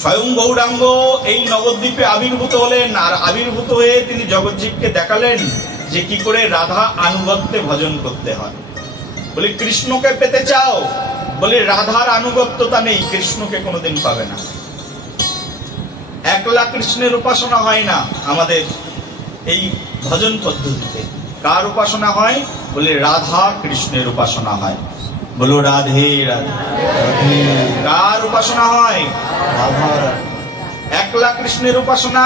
স্বয়ং গৌরাঙ্গ এই নবদ্বীপে আবির্ভূত হলেন, আর আবির্ভূত হয়ে তিনি জগজ্জীবকে দেখালেন যে কি করে রাধা আনুগত্যে ভজন করতে হয়। বলে কৃষ্ণকে পেতে চাও, বলে রাধার আনুগত্যতা নেই, কৃষ্ণকে কোনোদিন পাবে না। একলা কৃষ্ণের উপাসনা হয় না আমাদের এই ভজন পদ্ধতিতে। কার উপাসনা হয়? বলে রাধা কৃষ্ণের উপাসনা হয়। বলো রাধে রাধে। কার উপাসনা হয়? একলা কৃষ্ণের উপাসনা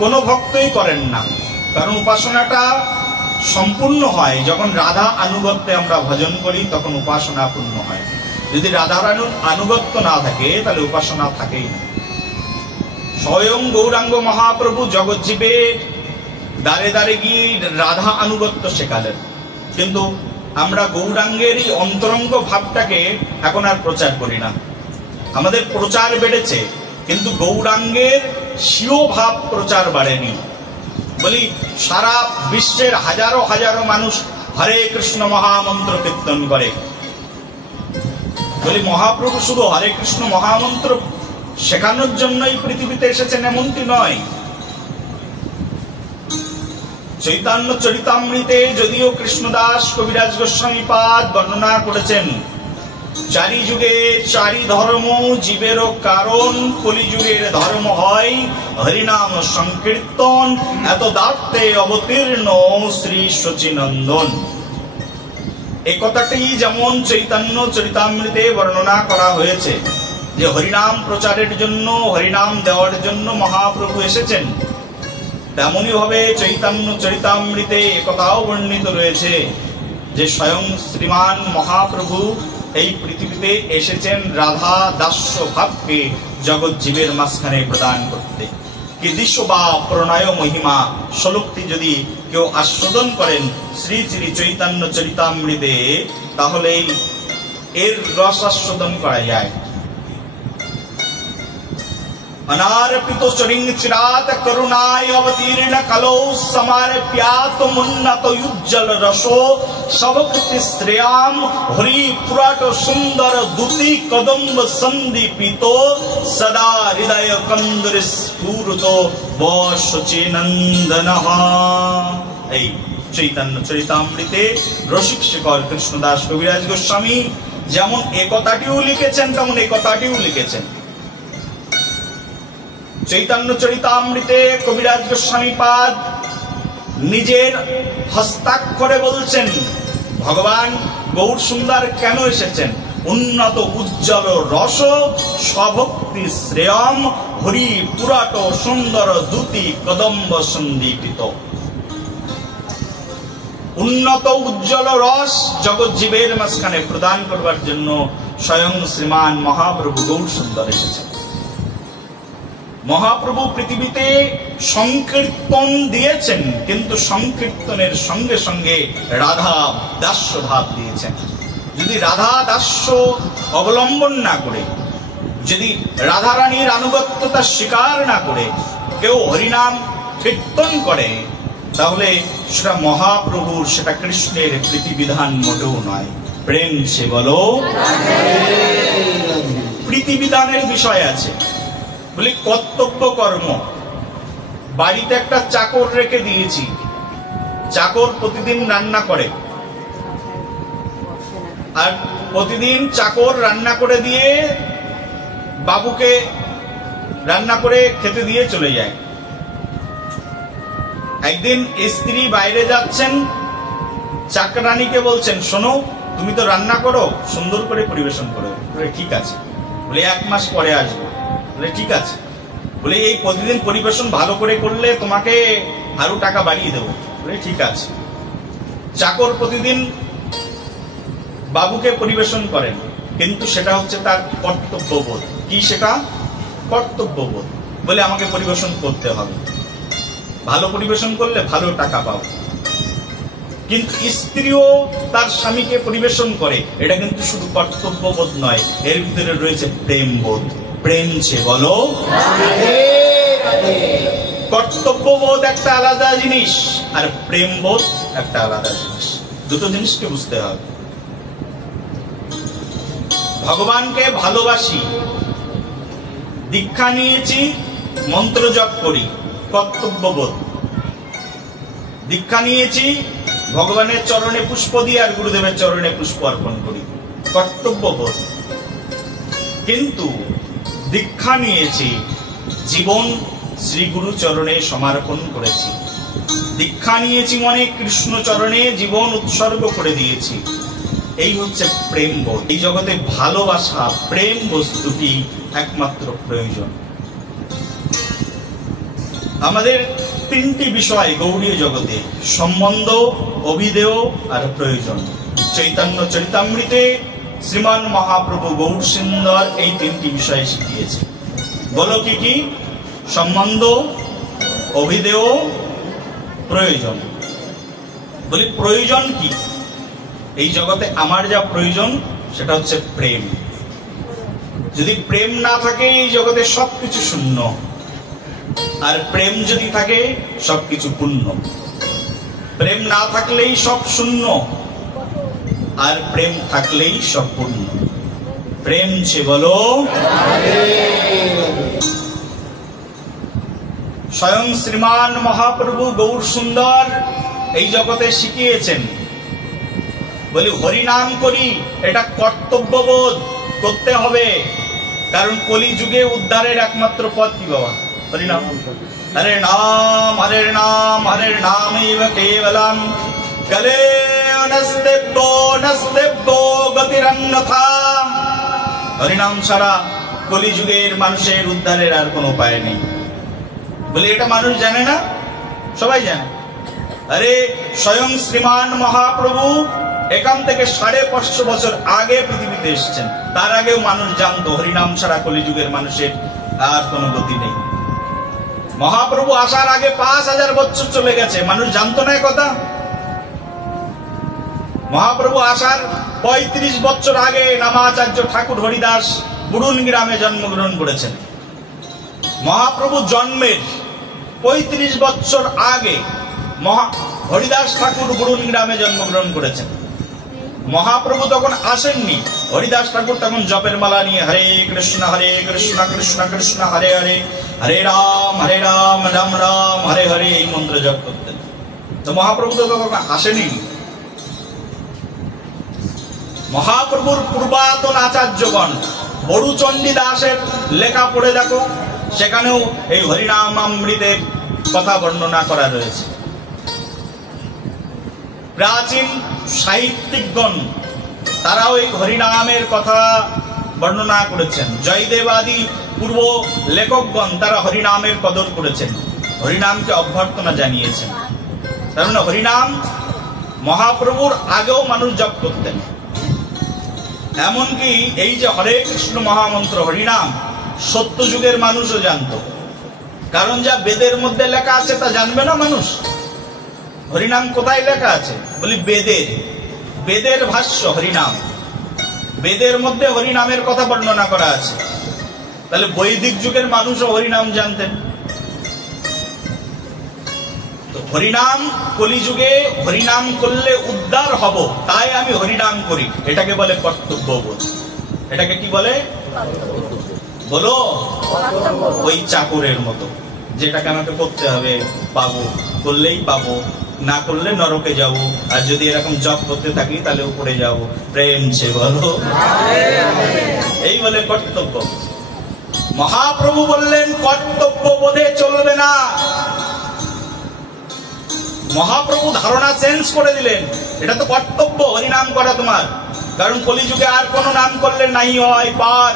কোন ভক্তই করেন না, কারণ উপাসনাটা সম্পূর্ণ হয় যখন রাধা আনুগত্যে আমরা ভজন করি, তখন উপাসনা পূর্ণ হয়। যদি রাধার আনুগত্য না থাকে তাহলে উপাসনা থাকেই না। স্বয়ং গৌরাঙ্গ মহাপ্রভু জগজ্জীবে দাঁড়ে দাঁড়ে গিয়ে রাধা আনুগত্য শেখালেন, কিন্তু আমরা গৌরাঙ্গের এই অন্তরঙ্গ ভাবটাকে এখন আর প্রচার করি না। আমাদের প্রচার বেড়েছে, কিন্তু গৌরাঙ্গের স্বীয় ভাব প্রচার বাড়েনি। বলি সারা বিশ্বের হাজারো হাজারো মানুষ হরে কৃষ্ণ মহামন্ত্র কীর্তন করে। বলি মহাপ্রভু শুধু হরে কৃষ্ণ মহামন্ত্র শেখানোর জন্যই পৃথিবীতে এসেছেন এমনটি নয়। চৈতন্য চরিতামৃতে যদিও কৃষ্ণদাস কবিরাজ গোস্বামী পাদ বর্ণনা করেছেন, চারি যুগে চারি ধর্ম জীবেরও কারণ, কলিযুগের ধর্ম হয় হরিনাম সংকীর্তন, এত দার্থে অবতীর্ণ শ্রী শচীনন্দন। এই কথাটি যেমন চৈতন্য চরিতামৃতে বর্ণনা করা হয়েছে যে হরিনাম প্রচারের জন্য, হরিনাম দেওয়ার জন্য মহাপ্রভু এসেছেন, তেমনি ভাবে চৈতন্য চরিতামৃতে একথাও বর্ণিত রয়েছে যে স্বয়ং শ্রীমান মহাপ্রভু এই পৃথিবীতে এসেছেন রাধা দাস্য ভাবকে জগৎ জীবের মাঝখানে প্রদান করতে। কিদিশ বা প্রণয় মহিমা শ্লোকটি যদি কেউ আস্বাদন করেন শ্রী শ্রী চৈতন্য চরিতামৃতে, তাহলে এর রস আস্বাদন করা যায়। अनार्पित चरिंग चिरात करुणाय अवतीर्ण कलो समार्प्यात मुन्नत उज्जल रसो सबकृति श्रेयाम हरि पुराट सुंदर दूती कदम्ब संदीपितो सदा हृदय कंदर स्फूर्तो वशचीनंदनः। এই চৈতন্য চরিতামৃতে রসিক শেখর কৃষ্ণদাস কবিরাজ গোস্বামী যেমন একথাটিও লিখেছেন তেমন একথাটিও লিখেছেন। চৈতন্য চরিতামৃতে কবিরাজ গোস্বামী পাদ নিজের হস্তাক্ষরে বলছেন ভগবান গৌর সুন্দর কেন এসেছেন, উন্নত উজ্জ্বল রস স্বভক্তি শ্রেয়ম হরি পুরাট সুন্দর দ্যুতি কদম্ব সন্দীপিত। উন্নত উজ্জ্বল রস জগৎ জীবের মাঝখানে প্রদান করবার জন্য স্বয়ং শ্রীমান মহাপ্রভু গৌর সুন্দর এসেছেন। মহাপ্রভু পৃথিবীতে সংকীর্তন দিয়েছেন, কিন্তু সংকীর্তনের সঙ্গে সঙ্গে রাধা দাস্য ভাব দিয়েছেন। যদি রাধা দাস্য অবলম্বন না করে, যদি রাধারানীর আনুগত্যতা স্বীকার না করে কেউ হরিনাম কীর্তন করে, তাহলে সেটা মহাপ্রভুর, সেটা কৃষ্ণের প্রীতিবিধান মোটেও নয়। প্রেম সে বলো, প্রীতিবিধানের বিষয় আছে। বলি কর্তব্য কর্ম, বাড়িতে একটা চাকর রেখে দিয়েছি, চাকর প্রতিদিন রান্না করে, আর প্রতিদিন চাকর রান্না করে দিয়ে বাবুকে রান্না করে খেতে দিয়ে চলে যায়। একদিন স্ত্রী বাইরে যাচ্ছেন, চাকরানীকে বলছেন শোনো তুমি তো রান্না করো, সুন্দর করে পরিবেশন করো। বলে ঠিক আছে। বলে 1 মাস পরে আসবো। বলে ঠিক আছে। বলে এই প্রতিদিন পরিবেশন ভালো করে করলে তোমাকে আরো টাকা বাড়িয়ে দেবো। বলে ঠিক আছে। চাকর প্রতিদিন বাবুকে পরিবেশন করেন, কিন্তু সেটা হচ্ছে তার কর্তব্যবোধ। কি সেটা? কর্তব্যবোধ। বলে আমাকে পরিবেশন করতে হবে, ভালো পরিবেশন করলে ভালো টাকা পাবো। কিন্তু স্ত্রীও তার স্বামীকে পরিবেশন করে, এটা কিন্তু শুধু কর্তব্যবোধ নয়, এর ভিতরে রয়েছে প্রেম বোধ। প্রেম সে বলো, কর্তব্যবোধ একটা আলাদা জিনিস আর প্রেম বোধ একটা আলাদা জিনিস। দুটো জিনিসকে বুঝতে হবে। ভগবানকে ভালোবাসি, দীক্ষা নিয়েছি, মন্ত্র জপ করি, কর্তব্যবোধ। দীক্ষা নিয়েছি, ভগবানের চরণে পুষ্প দিয়ে আর গুরুদেবের চরণে পুষ্প অর্পণ করি, কর্তব্যবোধ। কিন্তু দীক্ষা নিয়েছি, জীবন শ্রী গুরু চরণে সমর্পণ করেছি। দীক্ষা নিয়েছি মনে কৃষ্ণ চরণে জীবন উৎসর্গ করে দিয়েছি। এই হচ্ছে প্রেম বোধ। এই জগতে ভালোবাসা, প্রেম বস্তুটি একমাত্র প্রয়োজন। আমাদের তিনটি বিষয় গৌড়ীয় জগতে: সম্বন্ধ, অভিধেয় আর প্রয়োজন। চৈতন্য চরিতামৃতে শ্রীমান মহাপ্রভু গৌর সুন্দর এই তিনটি বিষয় শিখিয়েছে। বলো কি কি? সম্বন্ধ, অভিধেয়, প্রয়োজন। বলি প্রয়োজন কি? এই জগতে আমার যা প্রয়োজন সেটা হচ্ছে প্রেম। যদি প্রেম না থাকে এই জগতে সবকিছু শূন্য, আর প্রেম যদি থাকে সবকিছু পূর্ণ। প্রেম না থাকলেই সব শূন্য, আর প্রেম থাকলেই সব পূর্ণ। প্রেম সে বলো। স্বয়ং শ্রীমান মহাপ্রভু গৌর সুন্দর এই জগতে শিখিয়েছেন। বলি হরিনাম করি, এটা কর্তব্যবোধ করতে হবে। কারণ কলি যুগে উদ্ধারের একমাত্র পথ কি বাবা? হরিনাম। হরে নাম হরে নাম হরে নামেব কেবলম গলে নস্তেব্যো গতিরন্যথা। হরিনাম ছাড়া কলি যুগের মানুষের উদ্ধারের আর কোনো উপায় নেই। বলি এটা মানুষ জানে না? সবাই জানে। আরে স্বয়ং শ্রীমান মহাপ্রভু এখান থেকে 550 বছর আগে পৃথিবীতে এসেছেন। তার আগেও মানুষ জানতো হরিনাম ছাড়া কলিযুগের মানুষের আর কোনো গতি নেই। মহাপ্রভু আসার আগে 5000 বছর চলে গেছে, মানুষ জানতো না কথা। মহাপ্রভু আসার 35 বছর আগে নামাচার্য ঠাকুর হরিদাস বুড়ুন গ্রামে জন্মগ্রহণ করেছেন। মহাপ্রভু জন্মের 35 বছর আগে হরিদাস ঠাকুর বুড়ুন গ্রামে জন্মগ্রহণ করেছেন। মহাপ্রভু তখন আসেননি। হরিদাস ঠাকুর তখন জপের মালা নিয়ে হরে কৃষ্ণ কৃষ্ণ কৃষ্ণ হরে হরে, হরে রাম রাম রাম হরে হরে এই মন্ত্র জপ করতেন। তো মহাপ্রভু তো তখন আসেনি। মহাপ্রভুর পূর্বাতন আচার্যগণ বড়ুচণ্ডী দাসের লেখা পড়ে দেখো, সেখানেও এই হরিনাম অমৃতের কথা বর্ণনা করা রয়েছে। প্রাচীন সাহিত্যিকগণ তারাও এই হরিনামের কথা বর্ণনা করেছেন। জয়দেব আদি পূর্ব লেখকগণ তারা হরিনামের কদর করেছেন, হরিনামকে অভ্যর্থনা জানিয়েছেন। তার মানে হরিনাম মহাপ্রভুর আগেও মানুষ জপ করতেন। এমনকি এই যে হরে কৃষ্ণ মহামন্ত্র হরিনাম সত্য যুগের মানুষও জানত। কারণ যা বেদের মধ্যে লেখা আছে তা জানবে না মানুষ। হরিনাম কোথায় লেখা আছে? বলি বেদের ভাষ্য হরিনাম। বেদের মধ্যে হরিনামের কথা বর্ণনা করা আছে। তাহলে বৈদিক যুগের মানুষও হরিনাম জানতেন। তো হরিনাম কলিযুগে হরিনাম করলে উদ্ধার হব, তাই আমি হরিনাম করি, এটাকে বলে কর্তব্যবোধ। এটাকে কি বলে বলো? ওই চাকরের মতো, যেটাকে আমাকে করতে হবে, পাবো, করলেই পাবো, না করলে নরকে যাব। আর যদি এরকম জব করতে থাকি তাহলে উপরে যাব। প্রেম সে বলো। এই বলে কর্তব্য। মহাপ্রভু বললেন কর্তব্য বোধে চলবে না। মহাপ্রভু ধারণা চেঞ্জ করে দিলেন, এটা তো কর্তব্য হরিনাম করা তোমার। কারণ কলিযুগে আর কোন নাম করলে নাই হয় পার।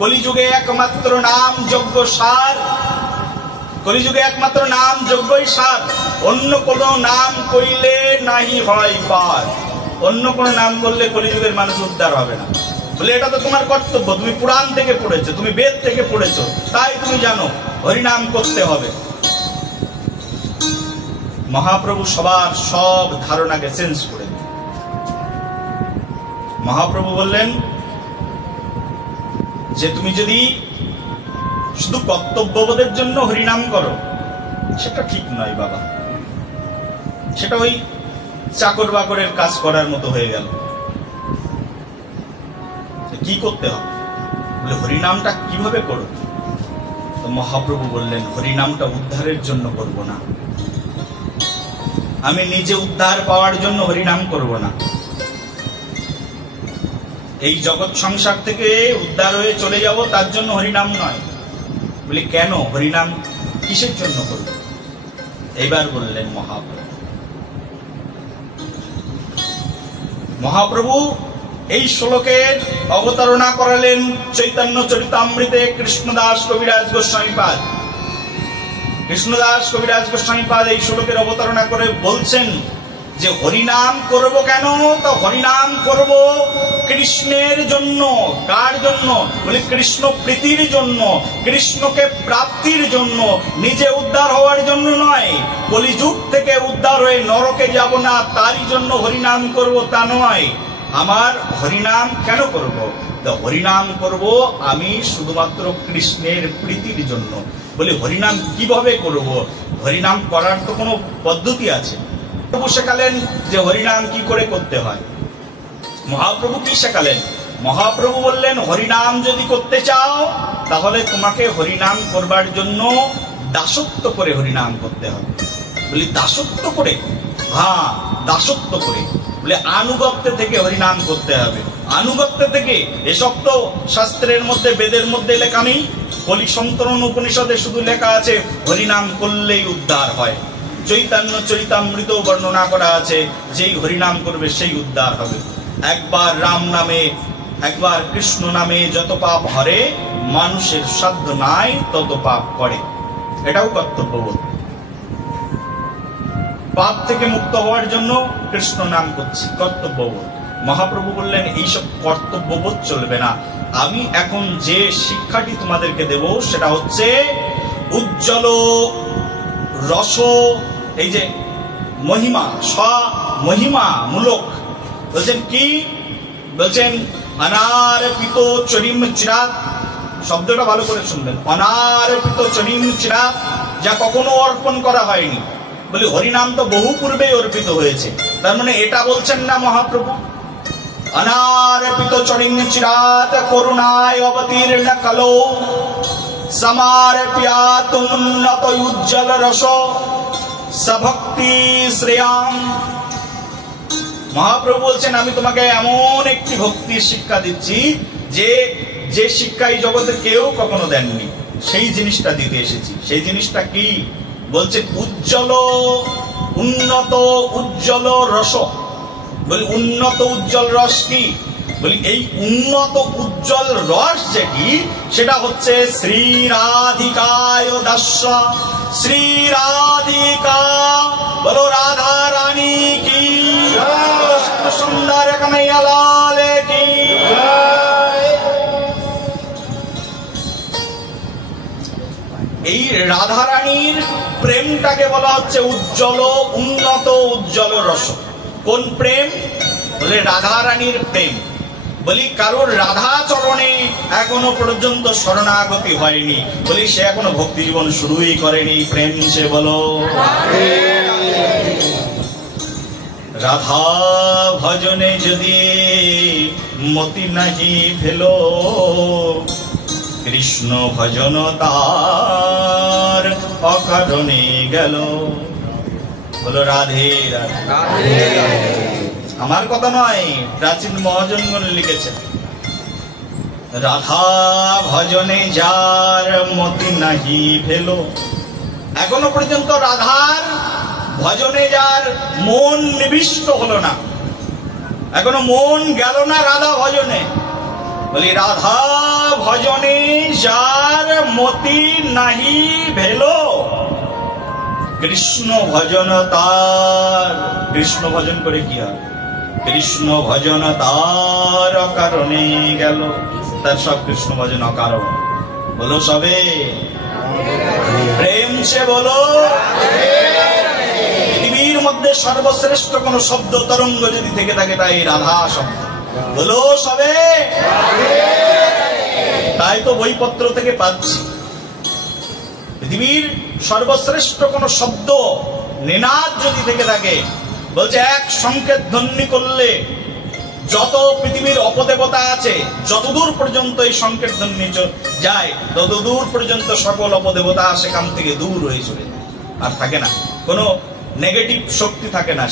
কলিযুগে একমাত্র নাম যজ্ঞ সার। কলিযুগে একমাত্র নাম যজ্ঞই সার। অন্য কোন নাম কইলে নাহি হয় পার। অন্য কোন নাম করলে কলিযুগের মানুষ উদ্ধার হবে না। বলে এটা তো তোমার কর্তব্য, তুমি পুরাণ থেকে পড়েছো, তুমি বেদ থেকে পড়েছো, তাই তুমি জানো হরিনাম করতে হবে। মহাপ্রভু সবার সব ধারণাকে চেঞ্জ করে দিলেন। মহাপ্রভু বললেন যে তুমি যদি শুধু কর্তব্যবোধের জন্য হরিনাম করো সেটা ঠিক নয় বাবা, সেটা ওই চাকর বাকরের কাজ করার মতো হয়ে গেল। কি করতে হবে? বলে হরিনামটা কিভাবে করো? মহাপ্রভু বললেন, হরিনামটা উদ্ধারের জন্য করব না, আমি নিজে উদ্ধার পাওয়ার জন্য হরিনাম করব না, এই জগৎ সংসার থেকে উদ্ধার হয়ে চলে যাব তার জন্য হরিনাম নয়। বলি কেন, হরিনাম কিসের জন্য করব? এইবার বললেন মহাপ্রভু এই শ্লোকের অবতারণা করালেন চৈতন্য চরিতামৃতে কৃষ্ণদাস কবিরাজ গোস্বামীপাদ। কৃষ্ণদাস কবিরাজ গোস্বামীপাদ এই শ্লোকের অবতারণা করে বলছেন যে হরিনাম করব কেন? তো হরিনাম করব কৃষ্ণের জন্য। কার জন্য? বলে কৃষ্ণ প্রীতির জন্য, কৃষ্ণকে প্রাপ্তির জন্য, নিজে উদ্ধার হওয়ার জন্য নয়। কলিযুগ থেকে উদ্ধার হয়ে নরকে যাব না তারই জন্য হরিনাম করব তা নয়। আমার হরিনাম কেন করব? তো হরিনাম করব আমি শুধুমাত্র কৃষ্ণের প্রীতির জন্য। বলে হরিনাম কিভাবে করব? হরিনাম করার তো কোনো পদ্ধতি আছে। প্রভু শেখালেন যে হরিনাম কি করে করতে হয়। মহাপ্রভু কি শেখালেন? মহাপ্রভু বললেন, হরিনাম যদি করতে চাও তাহলে তোমাকে হরিনাম করবার জন্য দাসত্ব করে হরিনাম করতে হবে। বলি দাসত্ব করে? হ্যাঁ, দাসত্ব করে। বলে আনুগত্য থেকে হরিনাম করতে হবে। আনুগত্য থেকে? এসব তো শাস্ত্রের মধ্যে, বেদের মধ্যে লেখা নেই। কলি সন্তরণ উপনিষদে শুধু লেখা আছে হরিনাম করলেই উদ্ধার হয়। চৈতন্য চরিতামৃত বর্ণনা করা আছে, যেই হরিনাম করবে সেই উদ্ধার হবে। একবার রাম নামে, একবার কৃষ্ণ নামে যত পাপ হরে, মানুষের সাধ্য নাই তত পাপ করে। এটাও কর্তব্যবোধ। পাপ থেকে মুক্ত হওয়ার জন্য কৃষ্ণ নাম করছি, কর্তব্যবোধ। মহাপ্রভু বললেন এইসব কর্তব্যবোধ চলবে না। আমি এখন যে শিক্ষাটি তোমাদেরকে দেব সেটা হচ্ছে উজ্জ্বল রস, এই যে মহিমা, মহিমা মূলক। বলছেন কি? বলছেন অনারপিত চরিম চিরাত। শব্দটা ভালো করে শুনবেন। অনারপিত চরিম চিরাত, যা কখনো অর্পণ করা হয়নি। বলি হরিনাম তো বহু পূর্বে অর্পিত হয়েছে, তার মানে এটা বলছেন না মহাপ্রভু। অনারপিত চরিম চিরাত করুণায় অবতীর্ণ কলো সমারপ্যাত উন্নত উজ্জ্বল রস সভক্তি শ্রেয়াম। মহাপ্রভু বলছেন আমি তোমাকে এমন একটি ভক্তির শিক্ষা দিচ্ছি যে শিক্ষা এই জগতে কেউ কখনো দেননি। সেই জিনিসটা দিতে এসেছি। সেই জিনিসটা কি? বলছে উজ্জ্বল, উন্নত উজ্জ্বল রস। বলি উন্নত উজ্জ্বল রস কি? বলি এই উন্নত উজ্জ্বল রস যেটি, সেটা হচ্ছে শ্রী রাধিকায় দাস্য। শ্রী রাধিকা, বলো রাধা রানী কি, সুন্দর কনৈয়া লাল কি। এই রাধা রানীর প্রেমটাকে বলা হচ্ছে উজ্জ্বল, উন্নত উজ্জ্বল রস। কোন প্রেম? বলে রাধা রানীর প্রেম। বলি কারোর রাধা চরণে এখনো পর্যন্ত শরণাগতি হয়নি, বলি সে এখনো ভক্তি জীবন শুরুই করেনি। প্রেম সে বলো রাধা ভজনে যদি মতি নাহি ফেলো, কৃষ্ণ ভজন তার অকারণে গেল। বলো রাধে রাধে। আমার কথা নয়, প্রাচীন মহাজনগণ লিখেছেন। রাধা ভজনে যার মতি নাহি ফেলো, এখনো পর্যন্ত রাধার ভজনে যার মন নিবিষ্ট হলো না, এখনো মন গেল না রাধা ভজনে। বলি রাধা ভজনে যার মতি নাহি ভেলো, কৃষ্ণ ভজন তার। কৃষ্ণ ভজন করে কি হয়? কৃষ্ণ ভজন তার অকারণে গেল। তার সব কৃষ্ণ ভজন অকারণ। বলো সবে প্রেম সে বলো। পৃথিবীর মধ্যে সর্বশ্রেষ্ঠ কোন শব্দ তরঙ্গ যদি থেকে থাকে তাই রাধা শব্দ। বলো সবে। তাই তো বইপত্র থেকে পাচ্ছি পৃথিবীর সর্বশ্রেষ্ঠ কোন শব্দ নিনাদ যদি থেকে থাকে, বলছে এক সংকেত ধ্বনি করলে যত পৃথিবীর অপদেবতা আছে, যতদূর পর্যন্ত এই সংকীর্তনী যায় ততদূর পর্যন্ত সকল অপদেবতা সেখান থেকে দূর হয়ে চলে যায়, আর থাকে না, কোনো নেগেটিভ শক্তি থাকে না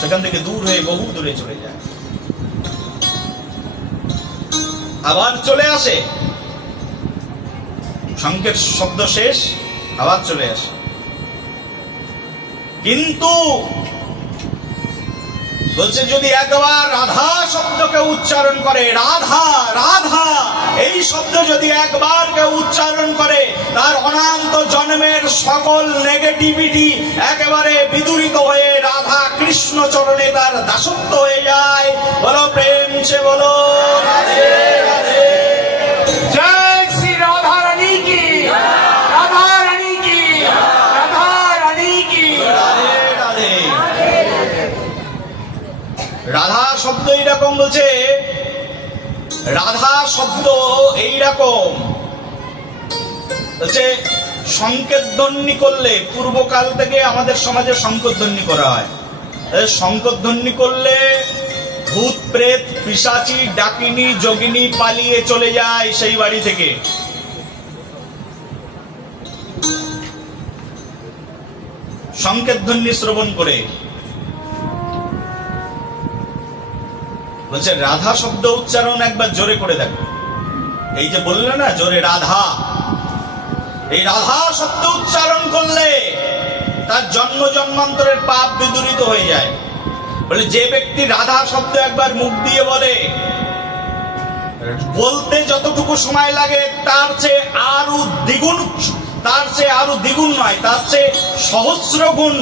সেখান থেকে দূর হয়ে বহু দূরে চলে যায়। আবার চলে আসে, শঙ্কের শব্দ শেষ, আবার চলে আসে। কিন্তু বলছে যদি একবার রাধা শব্দকে উচ্চারণ করে, রাধা রাধা এই শব্দ যদি একবার কেউ উচ্চারণ করে, তার অনন্ত জন্মের সকল নেগেটিভিটি একেবারে বিদূরিত হয়ে রাধা কৃষ্ণ চরণে তার দাসত্ব হয়ে যায়। বলো প্রেম সে বলো রাধে রাধে। জয় শ্রী রাধা রানী কি, রাধা রানী কি, রাধা রানী কি, রাধে রাধে। রাধা শব্দ এইরকম বলছে, রাধা শব্দ এইরকম বলছে, সংকেতধ্বনি করলে, পূর্বকাল থেকে আমাদের সমাজে সংকেতধ্বনি করা হয়, সংকেতধ্বনি করলে ভূত প্রেত পিশাচি ডাকিনী যোগিনী পালিয়ে চলে যায় সেই বাড়ি থেকে। সংকেতধ্বনি শ্রবণ করে বলছে রাধা শব্দ উচ্চারণ একবার জোরে করে দেখো। এই যে বললে না জোরে রাধা, এই রাধা শব্দ উচ্চারণ করলে তার জন্ম জন্মান্তরের পাপ বিদূরিত হয়ে যায়। বলে যে ব্যক্তি রাধা শব্দ একবার মুখ দিয়ে বলে, বলতে যতটুকু সময় লাগে তার চেয়ে আরো দ্বিগুণ, তার চেয়ে আরো দ্বিগুণ নয়, তার চেয়ে সহস্র গুণ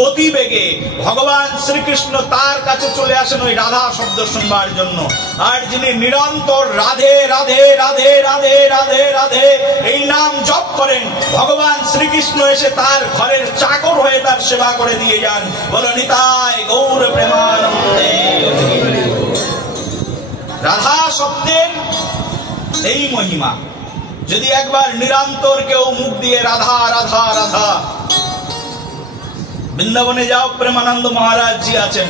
গতিবেগে ভগবান শ্রীকৃষ্ণ তার কাছে চলে আসেন ওই রাধা শব্দ শুনবার জন্য। আর যিনি নিরন্তর রাধে রাধে রাধে রাধে রাধে রাধে এই নাম জপ করেন, ভগবান শ্রীকৃষ্ণ এসে তার ঘরের চাকর হয়ে তার সেবা করে দিয়ে যান। বলো নিতাই গৌর প্রেমানন্দে। রাধা শব্দের এই মহিমা, যদি একবার নিরন্তর কেউ মুখ দিয়ে রাধা রাধা রাধা, বৃন্দাবনে যাও, প্রেমানন্দ মহারাজ জি আছেন,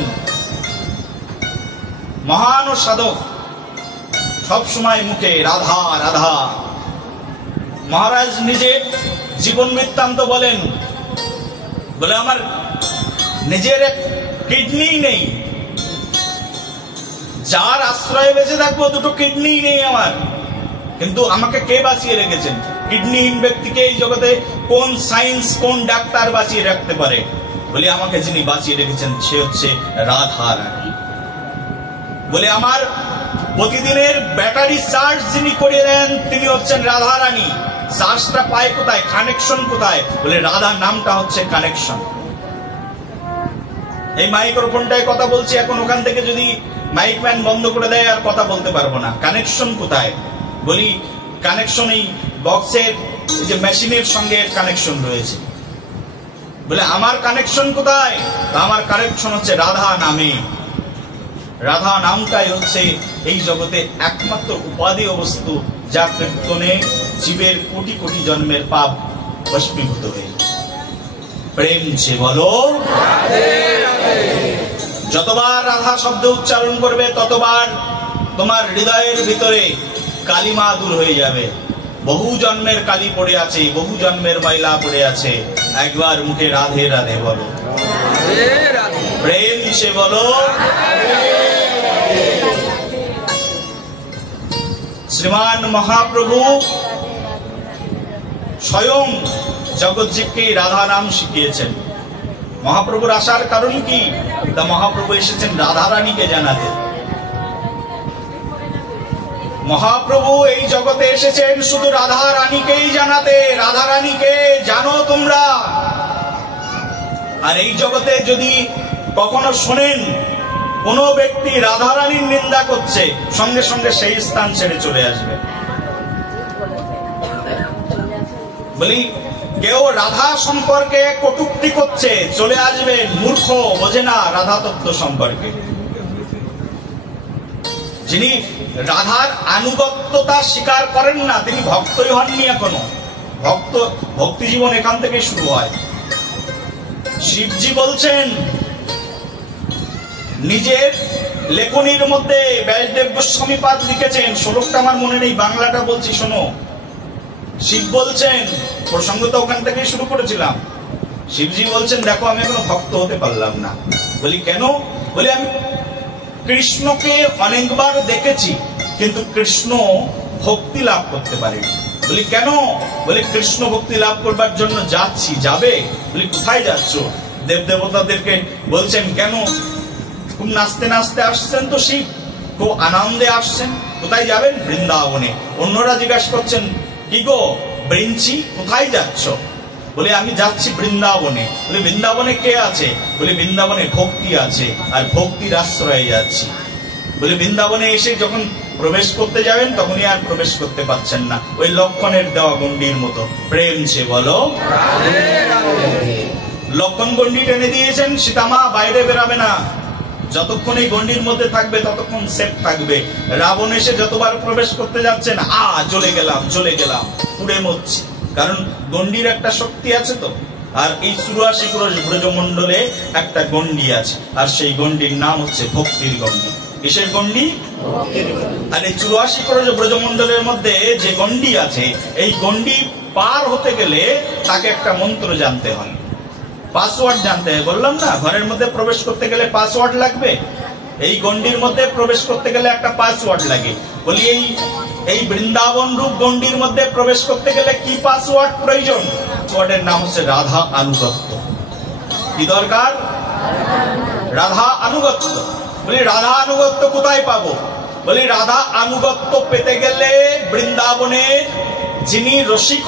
মহান সাধক, সব সময় মুখে রাধা রাধা। মহারাজ নিজে জীবন বৃত্তান্ত বলেন, বলে আমার নিজের এক কিডনি নেই, যার আশ্রয়ে বেঁচে থাকবো দুটো কিডনি নেই আমার, কিন্তু আমাকে কে বাঁচিয়ে রেখেছেন? কিডনিহীন ব্যক্তিকে এই জগতে কোন সায়েন্স, কোন ডাক্তার বাঁচিয়ে রাখতে পারে? বলে আমাকে যিনি বাঁচিয়ে রেখেছেন সে হচ্ছে রাধা রানী। বলে আমার প্রতিদিনের ব্যাটারি চার্জ যিনি করে দেন তিনি হচ্ছেন রাধা রানী। চার্জটা পায় কোথায়? কানেকশন কোথায়? বলে রাধা নামটা হচ্ছে কানেকশন। এই মাইক্রোফোনটায় কথা বলছি এখন, ওখান থেকে যদি মাইকম্যান বন্ধ করে দেয় আর কথা বলতে পারবো না। কানেকশন কোথায়? বলি কানেকশন এই বক্সের যে মেশিনের সঙ্গে কানেকশন রয়েছে। বলে আমার কানেকশন কোথায়? আমার কানেকশন হচ্ছে রাধা নামে। রাধা নামটাই হচ্ছে এই জগতে একমাত্র উপাদেয় বস্তু, যা কীর্তনে জীবের কোটি কোটি জন্মের পাপ ভস্মীভূত হয়ে। প্রেম সে বলো যতবার রাধা শব্দ উচ্চারণ করবে ততবার তোমার হৃদয়ের ভিতরে কালিমা দূর হয়ে যাবে। বহু জন্মের কালি পড়ে আছে, বহু জন্মের ময়লা পড়ে আছে। একবার মুখে রাধে রাধে বলো, প্রেম সে বলো। শ্রীমান মহাপ্রভু স্বয়ং জগৎজীবকে রাধা নাম শিখিয়েছেন। মহাপ্রভুর আসার কারণ কি? তা মহাপ্রভু এসেছেন রাধা রানীকে জানাতে। মহাপ্রভু এই জগতে এসেছেন শুধু রাধা রানীকেই জানাতে। রাধা রানীকে জানো তোমরা। আর এই জগতে যদি কখনো শোনেন কোন ব্যক্তি রাধা রানীর নিন্দা করছে, সঙ্গে সঙ্গে সেই স্থান ছেড়ে চলে আসবে। বলি কেউ রাধা সম্পর্কে কটূক্তি করছে, চলে আসবেন। মূর্খ, বোঝে না রাধা তত্ত্ব সম্পর্কে। যিনি রাধার আনুগত্যতা স্বীকার করেন না তিনি ভক্তই হননি এখনো। ভক্তি জীবন এখান থেকে শুরু হয়। শিবজি বলছেন নিজের লেখনির মধ্যে ব্যাসদেব গোস্বামী পাদ লিখেছেন, শ্লোকটা আমার মনে নেই, বাংলাটা বলছি শোনো। শিব বলছেন, প্রসঙ্গ তো ওখান থেকেই শুরু করেছিলাম। শিবজি বলছেন, দেখো আমি এখনো ভক্ত হতে পারলাম না। বলি কেন? বলি আমি কৃষ্ণকে অনেকবার দেখেছি, কিন্তু কৃষ্ণ ভক্তি লাভ করতে পারিনি। বলি কেন? বলি কৃষ্ণ ভক্তি লাভ করবার জন্য যাচ্ছি। যাবে? বলি কোথায় যাচ্ছ? দেব দেবতাদেরকে বলছেন, কেন? খুব নাচতে নাচতে আসছেন তো শিব, খুব আনন্দে আসছেন। কোথায় যাবেন? বৃন্দাবনে। অন্যরা জিজ্ঞাসা করছেন, কি গো বৃঞ্চি, কোথায় যাচ্ছ? বলে আমি যাচ্ছি বৃন্দাবনে। বলে বৃন্দাবনে কে আছে? বলে বৃন্দাবনে ভক্তি আছে, আর ভক্তির আশ্রয়ে যাচ্ছি। বলে বৃন্দাবনে এসে যখন প্রবেশ করতে যাবেন তখনই আর প্রবেশ করতে পারছেন না, ওই লক্ষণের দেওয়া গণ্ডির মতো। প্রেম সে বলো লক্ষণ গণ্ডি টেনে দিয়েছেন, সীতামা বাইরে বেরাবে না, যতক্ষণ এই গণ্ডির মধ্যে থাকবে ততক্ষণ সেফ থাকবে। রাবণ এসে যতবার প্রবেশ করতে যাচ্ছেন, চলে গেলাম চলে গেলাম, পুড়ে মরছি। কারণ গণ্ডির একটা শক্তি আছে তো। আর এই 84 ক্রোশ ব্রজমণ্ডলে একটা গণ্ডি আছে, আর সেই গণ্ডির নাম হচ্ছে ভক্তির গণ্ডি। কিসের গণ্ডি? আর এই 84 ক্রোশ ব্রজমণ্ডলের মধ্যে যে গণ্ডি আছে, এই গণ্ডি পার হতে গেলে তাকে একটা মন্ত্র জানতে হয়, পাসওয়ার্ড জানতে হয়। বললাম না, ঘরের মধ্যে প্রবেশ করতে গেলে পাসওয়ার্ড লাগবে। এই গণ্ডির মধ্যে প্রবেশ করতে গেলে একটা পাসওয়ার্ড লাগে। বলি এই বৃন্দাবন রূপ গণ্ডির মধ্যে প্রবেশ করতে গেলে কি পাসওয়ার্ড প্রয়োজন? পাসওয়ার্ডের নাম হচ্ছে রাধা আনুগত্য। কি দরকার? রাধা আনুগত্য। বলি রাধা আনুগত্য কোথায় পাবো? বলি রাধা আনুগত্য পেতে গেলে বৃন্দাবনে যিনি রসিক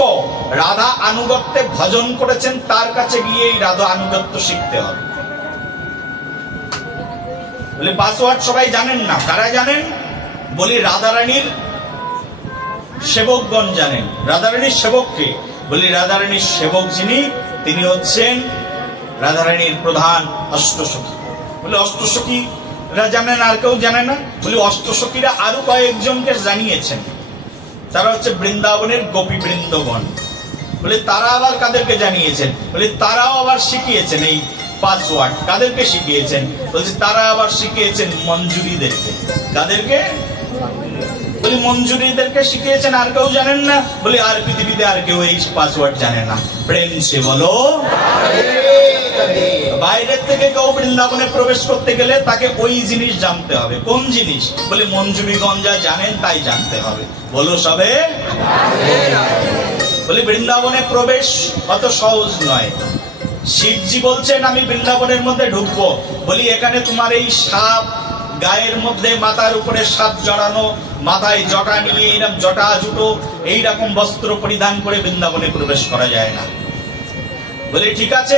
রাধা আনুগত্যে ভজন করেছেন তার কাছে গিয়ে এই রাধা আনুগত্য শিখতে হবে। বলি পাসওয়ার্ড সবাই জানেন না, কারা জানেন? বলি রাধারানীর সেবকগণ জানেন। রাধারানীর সেবককে? বলি রাধারানীর সেবক যিনি, তিনি হচ্ছেন রাধারানীর প্রধান অষ্টসখী। বলি অষ্টসখীরা জানেন, আর কেউ জানে না? বলি অষ্টসখীরা আরো কয়েকজনকে জানিয়েছেন, তারা হচ্ছে বৃন্দাবনের গোপী বৃন্দগণ। বলে তারা আবার কাদেরকে জানিয়েছেন? বলে তারাও আবার শিখিয়েছেন এই পাসওয়ার্ড। কাদেরকে শিখিয়েছেন? বলছে তারা আবার শিখিয়েছেন মঞ্জুরিদেরকে। কাদেরকে? বলি মঞ্জুরিদেরকে শিখিয়েছেন। আর কেউ জানেন না? বলি আর পৃথিবীতে আর কেউ এই পাসওয়ার্ড জানে না। প্রেম সে বলো বাইরের থেকে কেউ বৃন্দাবনে প্রবেশ করতে গেলে তাকে ওই জিনিস জানতে হবে। কোন জিনিস? বলে মঞ্জুরিগণ যা জানেন তাই জানতে হবে। বলো সবে। বলে বৃন্দাবনে প্রবেশ অত সহজ নয়। শিবজি বলছেন আমি বৃন্দাবনের মধ্যে ঢুকবো। বলি এখানে তোমার এই সাপ, গায়ের মধ্যে মাথার উপরে সাপ জড়ানো, মাথায় জটা নিয়ে এইরকম জটা জুটো এইরকম বস্ত্র পরিধান করে বৃন্দাবনে প্রবেশ করা যায় না। বলি ঠিক আছে,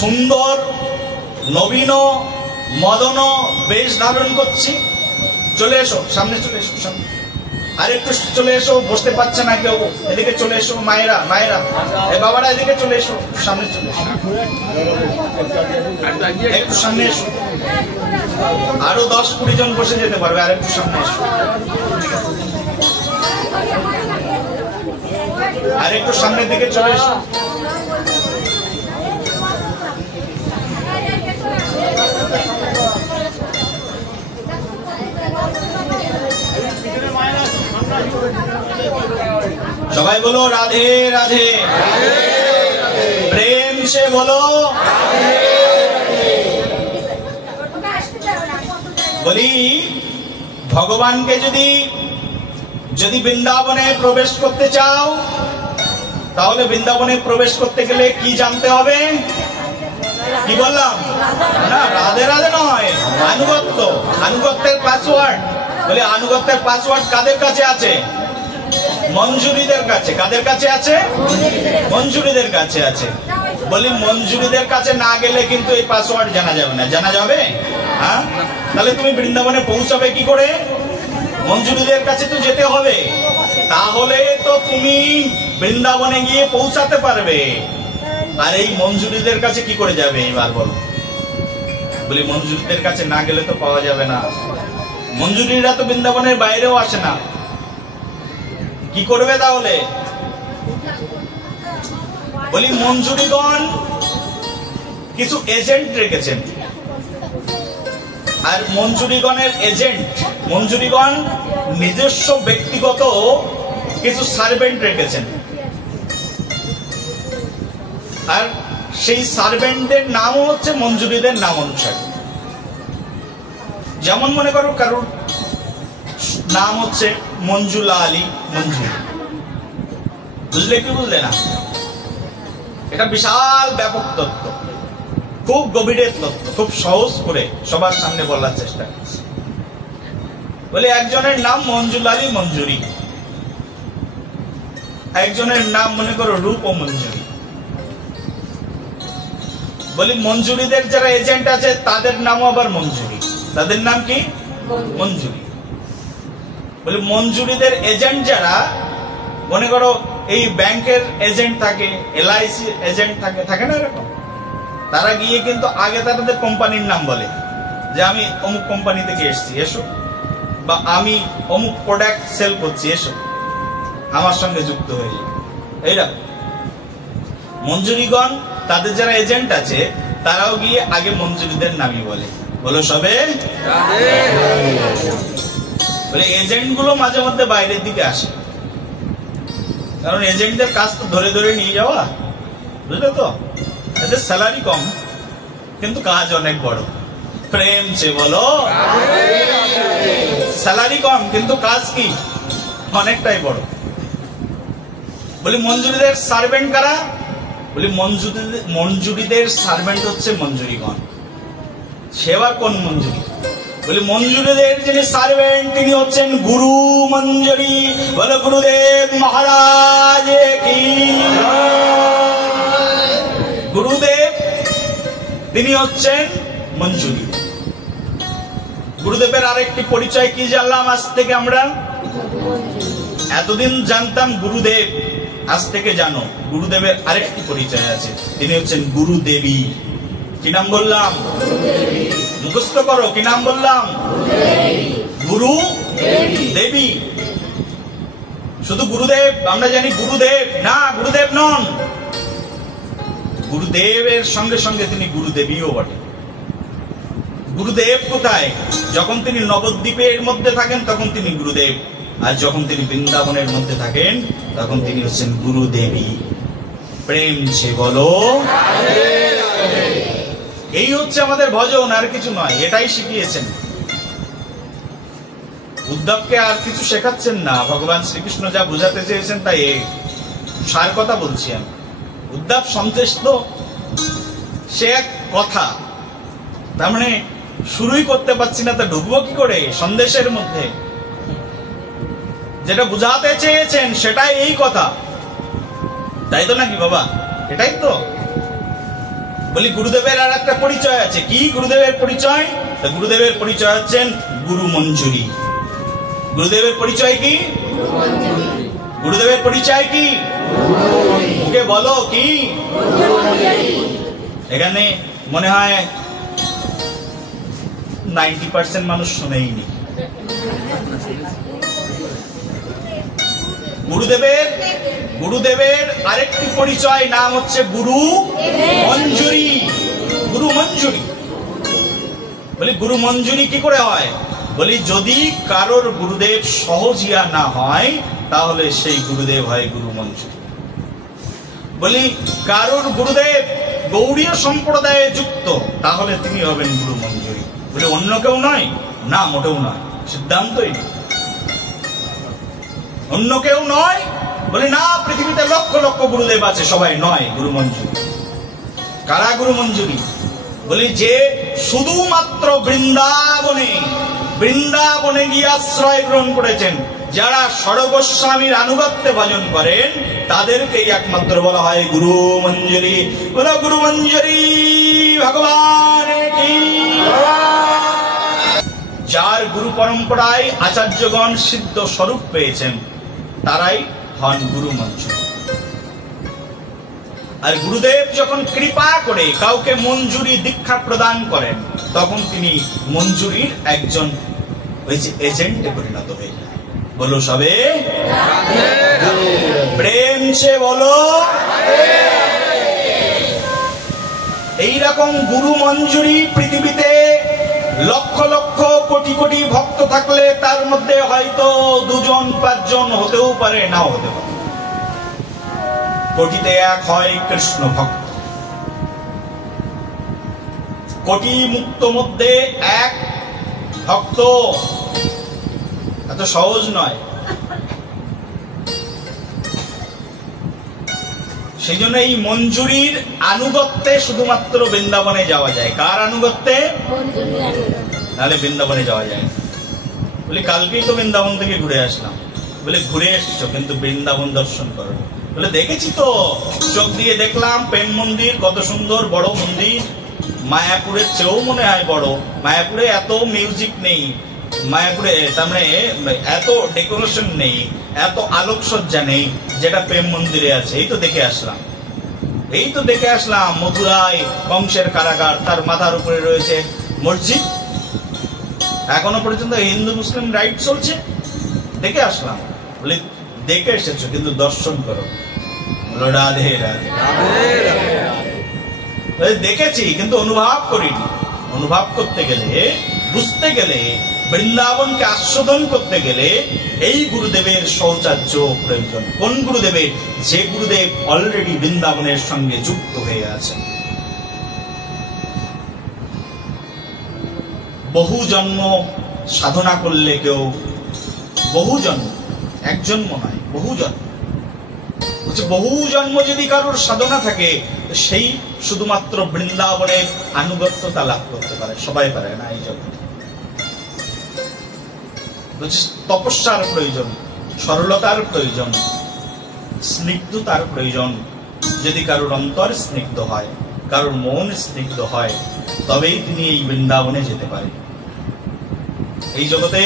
সুন্দর নবীন মদন বেশ ধারণ করছি, চলে এসো সামনে, চলে এসো সামনে। আর একটু চলে এসো, বসতে পারছে না কেউ, এদিকে চলে এসো। মায়েরা বাবারা এদিকে চলে এসো, সামনে চলে এসো, একটু সামনে এসো। আরো 10-20 জন বসে যেতে পারবে, আর একটু সামনে এসো, আর একটু সামনের দিকে চলে এসো। সবাই বলো রাধে রাধে। প্রেম সে বলো। বলি ভগবানকে যদি বৃন্দাবনে প্রবেশ করতে চাও, তাহলে বৃন্দাবনে প্রবেশ করতে গেলে কি জানতে হবে? কি বললাম না? রাধে রাধে নয়, আনুগত্য। আনুগত্যের পাসওয়ার্ড। বলে আনুগত্যের পাসওয়ার্ড কাদের কাছে আছে? মঞ্জুরিদের কাছে। কাদের কাছে আছে? মঞ্জুরিদের কাছে আছে। বলি মঞ্জুরিদের কাছে না গেলে কিন্তু এই পাসওয়ার্ড জানা যাবে না। জানা যাবে? হ্যাঁ, তাহলে তুমি বৃন্দাবনে পৌঁছাবে কি করে? মঞ্জুরিদের কাছে তো যেতে হবে, তাহলে তো তুমি বৃন্দাবনে গিয়ে পৌঁছাতে পারবে। আর এই মঞ্জুরিদের কাছে কি করে যাবে এবার বলো? বলি মঞ্জুরিদের কাছে না গেলে তো পাওয়া যাবে না। মঞ্জুরিরা তো বৃন্দাবনের বাইরেও আসে না, কি করবে তাহলে? বলি মঞ্জুরিগণ কিছু এজেন্ট রেখেছেন। আর মঞ্জুরিগণের এজেন্ট, মঞ্জুরিগণ নিজস্ব ব্যক্তিগত কিছু সার্ভেন্ট রেখেছেন, আর সেই সার্ভেন্টদের নামও হচ্ছে মঞ্জুরিদের নাম অনুসারে। যেমন মনে করো কারোর নাম হচ্ছে মঞ্জুলা আলী মঞ্জুরি, বুঝলে কি বুঝলে না? এটা বিশাল ব্যাপক তত্ত্ব, খুব গভীরের তত্ত্ব, খুব সহজ করে সবার সামনে বলার চেষ্টা করছি। বলে একজনের নাম মঞ্জুলা আলী মঞ্জুরি, একজনের নাম মনে করো রূপ ও মঞ্জুরি। বলি মঞ্জুরিদের যারা এজেন্ট আছে তাদের নামও আবার মঞ্জুরি, তাদের নাম কি? মঞ্জুরি। বলি মঞ্জুরিদের এজেন্ট যারা, মনে করো এই ব্যাংকের এজেন্ট থাকে, LIC এজেন্ট থাকে, থাকে না এরকম, তারা গিয়ে কিন্তু আগে তাদের কোম্পানির নাম বলে যে আমি অমুক কোম্পানি থেকে এসেছি, এসো, বা আমি অমুক প্রোডাক্ট সেল করছি, এসো আমার সঙ্গে যুক্ত হয়ে যাও। এইরকম মঞ্জুরিগণ তাদের যারা এজেন্ট আছে তারাও গিয়ে আগে মঞ্জুরিদের নামই বলে। বলো সবে? বলে এজেন্ট গুলো মাঝে মধ্যে বাইরের দিকে আসে, কারণ এজেন্টদের কাজ তো ধরে ধরে নিয়ে যাওয়া, বুঝলে তো? এদের স্যালারি কম কিন্তু কাজ অনেক বড়। প্রেম সে বলো, স্যালারি কম কিন্তু কাজ কি অনেকটাই বড়। বলি মঞ্জুরিদের সার্ভেন্ট কারা? বলি মঞ্জুরিদের সার্ভেন্ট হচ্ছে মঞ্জুরিগণ। সেবা কোন মঞ্জুরি? বলি মঞ্জুরিদের যিনি সার্ভেন্ট তিনি হচ্ছেন গুরু মঞ্জুরি। বলো গুরুদেব মহারাজ কি। গুরুদেব তিনি হচ্ছেন মঞ্জুরি। গুরুদেবের আরেকটি পরিচয় কি জানলাম আজ থেকে আমরা? এতদিন জানতাম গুরুদেব, আজ থেকে জানো গুরুদেবের আরেকটি পরিচয় আছে, তিনি হচ্ছেন গুরুদেবী। কি নাম বললাম? মুখস্থ করো, কি নাম বললাম? গুরু দেবী। শুধু গুরুদেব আমরা জানি গুরুদেব না, গুরুদেব নন, গুরুদেবের সঙ্গে সঙ্গে তিনি গুরুদেবীও বটে। গুরুদেব কোথায়? যখন তিনি নবদ্বীপের মধ্যে থাকেন তখন তিনি গুরুদেব, আর যখন তিনি বৃন্দাবনের মধ্যে থাকেন তখন তিনি হচ্ছেন গুরুদেবী। প্রেম সে বলো। এই হচ্ছে আমাদের ভজন, আর কিছু নয়। এটাই শিখিয়েছেন উদ্ধবকে, আর কিছু শেখাচ্ছেন না। ভগবান শ্রীকৃষ্ণ যা বোঝাতে চেয়েছেন তাই সার কথা বলছি আমি। উদ্ধব সন্দেশ তো সে এক কথা, তার মানে শুরুই করতে পারছি না, তা ঢুকবো কি করে সন্দেশের মধ্যে? যেটা বুঝাতে চেয়েছেন সেটাই এই কথা, তাই তো নাকি বাবা? এটাই তো বলি। গুরুদেবের আর একটা পরিচয় আছে। কি গুরুদেবের পরিচয়? গুরুদেবের পরিচয় হচ্ছেন গুরু মঞ্জুরি। গুরুদেবের পরিচয় কি? গুরুদেবের পরিচয় কি? ওকে বলো কি? এখানে মনে হয় 90% মানুষ শুনেইনি। গুরুদেবের আরেকটি পরিচয় নাম হচ্ছে গুরু মঞ্জুরি। গুরু মঞ্জুরি বলি, গুরু মঞ্জুরি কি করে হয়? বলি যদি কারোর গুরুদেব সহজিয়া না হয় তাহলে সেই গুরুদেব হয় গুরু মঞ্জুরি। বলি কারোর গুরুদেব গৌড়ীয় সম্প্রদায়ে যুক্ত তাহলে তিনি হবেন গুরু মঞ্জুরি। বলি অন্য কেউ নয়? না, মোটেও নয়, সিদ্ধান্তই নেই, অন্য কেউ নয়। বলি না, পৃথিবীতে লক্ষ লক্ষ গুরুদেব আছে, সবাই নয় গুরু মঞ্জুরি। কারা গুরু মঞ্জুরি? বলি যে শুধুমাত্র বৃন্দাবনে গিয়ে আশ্রয় গ্রহণ করেছেন, যারা ষড়গোস্বামীর আনুগত্যে ভজন করেন তাদেরকেই একমাত্র বলা হয় গুরু মঞ্জুরি। বলো গুরু মঞ্জুরি ভগবান কি। যার গুরু পরম্পরায় আচার্যগণ সিদ্ধ স্বরূপ পেয়েছেন তারাই হন গুরু মঞ্জুরি। আর গুরুদেব যখন কৃপা করে কাউকে মঞ্জুরি দীক্ষা প্রদান করেন তখন তিনি মঞ্জুরির একজন এজেন্টে পরিণত হয়ে যায়। বলো সবে প্রেম সে বলো। এইরকম গুরু মঞ্জুরি পৃথিবীতে লক্ষ লক্ষ কোটি কোটি ভক্ত থাকলে তার মধ্যে হয়তো 2 জন 5 জন হতেও পারে, নাও হতে পারে। কোটিতে এক হয় কৃষ্ণ ভক্ত। কোটি মুক্ত মধ্যে এক ভক্ত, এত সহজ নয়। সেই জন্য এই মঞ্জুরির আনুগত্যে শুধুমাত্র বৃন্দাবনে যাওয়া যায়। কার আনুগত্যে? নাহলে বৃন্দাবনে যাওয়া যায়। বলি কালকেই তো বৃন্দাবন থেকে ঘুরে আসলাম। বলে ঘুরে এসছো, কিন্তু বৃন্দাবন দর্শন করো। বলে দেখেছি তো, চোখ দিয়ে দেখলাম প্রেম মন্দির, কত সুন্দর বড় মন্দির। মায়াপুরের চেয়েও মনে হয় বড়। মায়াপুরে এত মিউজিক নেই, মায়াপুরে তার মানে এত ডেকোরেশন নেই, এত আলোকসজ্জা নেই যেটা প্রেম মন্দিরে আছে। এই তো দেখে আসলাম মথুরায় কংসের কারাগার, তার মাথার উপরে রয়েছে মসজিদ। এখনো পর্যন্ত হিন্দু মুসলিম রাইট চলছে, দেখে আসলাম। বলে দেখে এসেছো, কিন্তু দর্শন করো। রাধে রাধে। দেখেছি কিন্তু অনুভব করিনি। অনুভব করতে গেলে, বুঝতে গেলে, বৃন্দাবনকে আস্বাদন করতে গেলে এই গুরুদেবের সৌচার্য প্রয়োজন। কোন গুরুদেবের? যে গুরুদেব অলরেডি বৃন্দাবনের সঙ্গে যুক্ত হয়ে আছেন। বহু জন্ম সাধনা করলে কেউ, বহু জন্ম, এক জন্ম নয়, বহু জন্ম, বহু জন্ম যদি কারোর সাধনা থাকে, সেই শুধুমাত্র বৃন্দাবনের আনুগত্যতা লাভ করতে পারে। সবাই পারে না এই জগতে। তপস্যার প্রয়োজন, সরলতার প্রয়োজন, স্নিগ্ধতার প্রয়োজন। যদি কারোর অন্তর স্নিগ্ধ হয়, কারোর মন স্নিগ্ধ হয়, তবেই তিনি এই বৃন্দাবনে যেতে পারেন। এই জগতে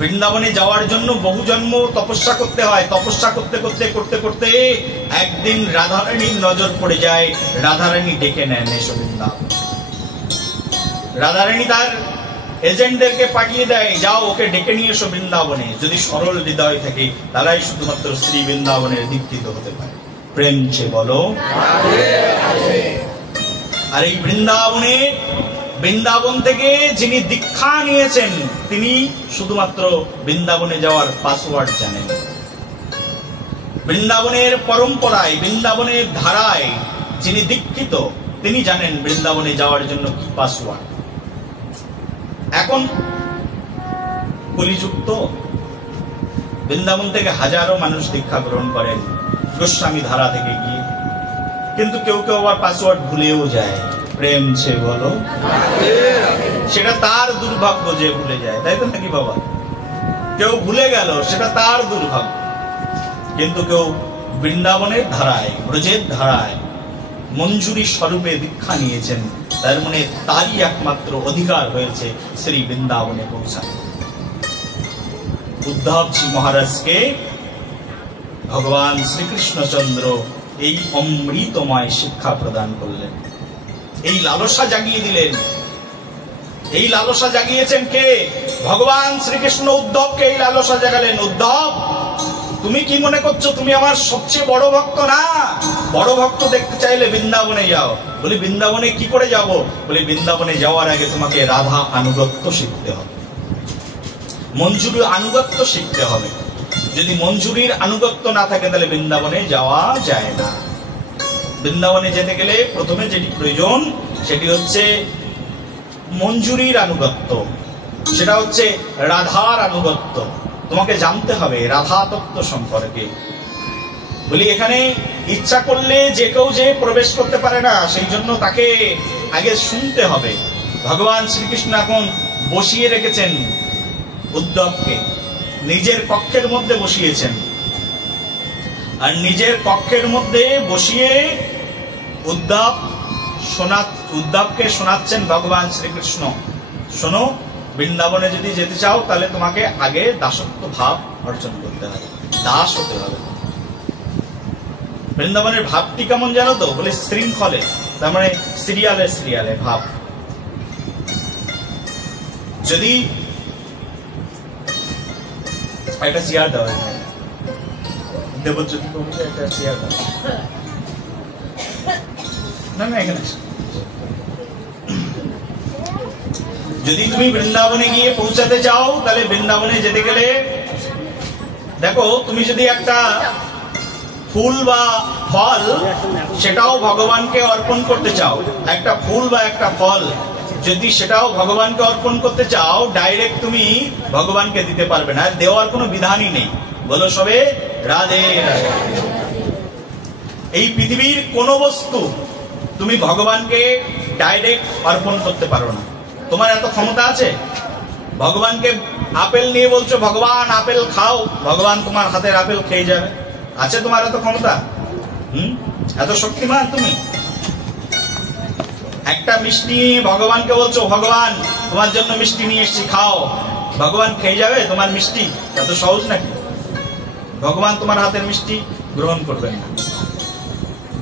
বৃন্দাবনে যাওয়ার জন্য বহু জন্ম তপস্যা করতে হয়। তপস্যা করতে করতে করতে করতে একদিন রাধারানীর নজর পড়ে যায়। রাধারানী ডেকে নেন, এসো বৃন্দাবন। রাধারানী তার এজেন্টদেরকে পাঠিয়ে দেয়, যাও ওকে ডেকে নিয়ে এসো বৃন্দাবনে। যদি সরল হৃদয় থাকে, তারাই শুধুমাত্র শ্রী বৃন্দাবনের দীক্ষিত হতে পারে। প্রেম চে বলো। আর এই বৃন্দাবনে, বৃন্দাবন থেকে যিনি দীক্ষা নিয়েছেন, তিনি শুধুমাত্র বৃন্দাবনে যাওয়ার পাসওয়ার্ড জানেন। বৃন্দাবনের পরম্পরায়, বৃন্দাবনের ধারায় যিনি দীক্ষিত, তিনি জানেন বৃন্দাবনে যাওয়ার জন্য কি পাসওয়ার্ড। এখন কলিযুক্ত, বৃন্দাবন থেকে হাজারো মানুষ দীক্ষা গ্রহণ করেন গোস্বামী ধারা থেকে গিয়ে, কিন্তু কেউ কেউ আবার পাসওয়ার্ড ভুলেও যায়। প্রেম সে বলো। সেটা তার দুর্ভাগ্য যে ভুলে যায়, তাই তো নাকি বাবা? কেউ ভুলে গেল, সেটা তার দুর্ভাগ্য। কিন্তু কেউ বৃন্দাবনের ধারায়, ব্রজের ধারায় মঞ্জুরি স্বরূপে দীক্ষা নিয়েছেন, তার মানে তারই একমাত্র অধিকার হয়েছে শ্রী বৃন্দাবনে পৌঁছানো। উদ্ধবজি মহারাজকে ভগবান শ্রীকৃষ্ণচন্দ্র এই অমৃতময় শিক্ষা প্রদান করলেন, এই লালসা জাগিয়ে দিলেন। এই লালসা জাগিয়েছেন কে? ভগবান শ্রীকৃষ্ণ উদ্ধবকে এই লালসা জাগালেন। উদ্ধব, তুমি কি মনে করছো তুমি আমার সবচেয়ে বড় ভক্ত? না, বড় ভক্ত দেখতে চাইলে বৃন্দাবনে যাও। বলি বৃন্দাবনে কি করে যাব? বলি বৃন্দাবনে যাওয়ার আগে তোমাকে রাধা আনুগত্য শিখতে হবে, মঞ্জুরির আনুগত্য শিখতে হবে। যদি মঞ্জুরির আনুগত্য না থাকে, তাহলে বৃন্দাবনে যাওয়া যায় না। বৃন্দাবনে যেতে গেলে প্রথমে যেটি প্রয়োজন, সেটি হচ্ছে মঞ্জুরির আনুগত্য, সেটা হচ্ছে রাধার আনুগত্য। তোমাকে জানতে হবে রাধা তত্ত্ব সম্পর্কে। বলি এখানে ইচ্ছা করলে যে কেউ যে প্রবেশ করতে পারে না, সেই জন্য তাকে আগে শুনতে হবে। ভগবান শ্রীকৃষ্ণ এখন বসিয়ে রেখেছেন উদ্ধবকে, নিজের কক্ষের মধ্যে বসিয়েছেন। আর নিজের কক্ষের মধ্যে বসিয়ে উদ্ধবকে শোনাচ্ছেন ভগবান শ্রীকৃষ্ণ, শোনো, বৃন্দাবনে যদি যেতে চাও, তাহলে তোমাকে আগে দাসত্ব ভাব অর্জন করতে হবে, দাস হতে হবে। বৃন্দাবনের ভাবটি কেমন জানো তো? বলে শৃঙ্খলে, তার মানে সিরিয়ালে সিরিয়ালে ভাব। যদি একটা চেয়ার দেওয়া হয়, দেবজ্যোতি প্রভুকে একটা চেয়ার দেওয়া, না না এখানে যদি তুমি বৃন্দাবনে গিয়ে পৌঁছাতে চাও, তাহলে বৃন্দাবনে যেতে গেলে দেখো, তুমি যদি একটা ফুল বা ফল সেটাও ভগবানকে অর্পণ করতে চাও, একটা ফুল বা একটা ফল যদি সেটাও ভগবানকে অর্পণ করতে চাও, ডাইরেক্ট তুমি ভগবানকে দিতে পারবে না, দেওয়ার কোনো বিধানই নেই। বলো সবে রাধে রাধে। এই পৃথিবীর কোন বস্তু তুমি ভগবানকে ডাইরেক্ট অর্পণ করতে পারো না। তোমার এত ক্ষমতা আছে? ভগবানকে আপেল নিয়ে বলছো ভগবান আপেল খাও, ভগবান তোমার হাতের আপেল খেয়ে যাবে? আছে তোমার এত ক্ষমতা? এত শক্তিমান তুমি? একটা মিষ্টি ভগবানকে বলছো ভগবান তোমার জন্য মিষ্টি নিয়ে এসেছি খাও, ভগবান খেয়ে যাবে তোমার মিষ্টি? এত সহজ নাকি? ভগবান তোমার হাতের মিষ্টি গ্রহণ করবেন না।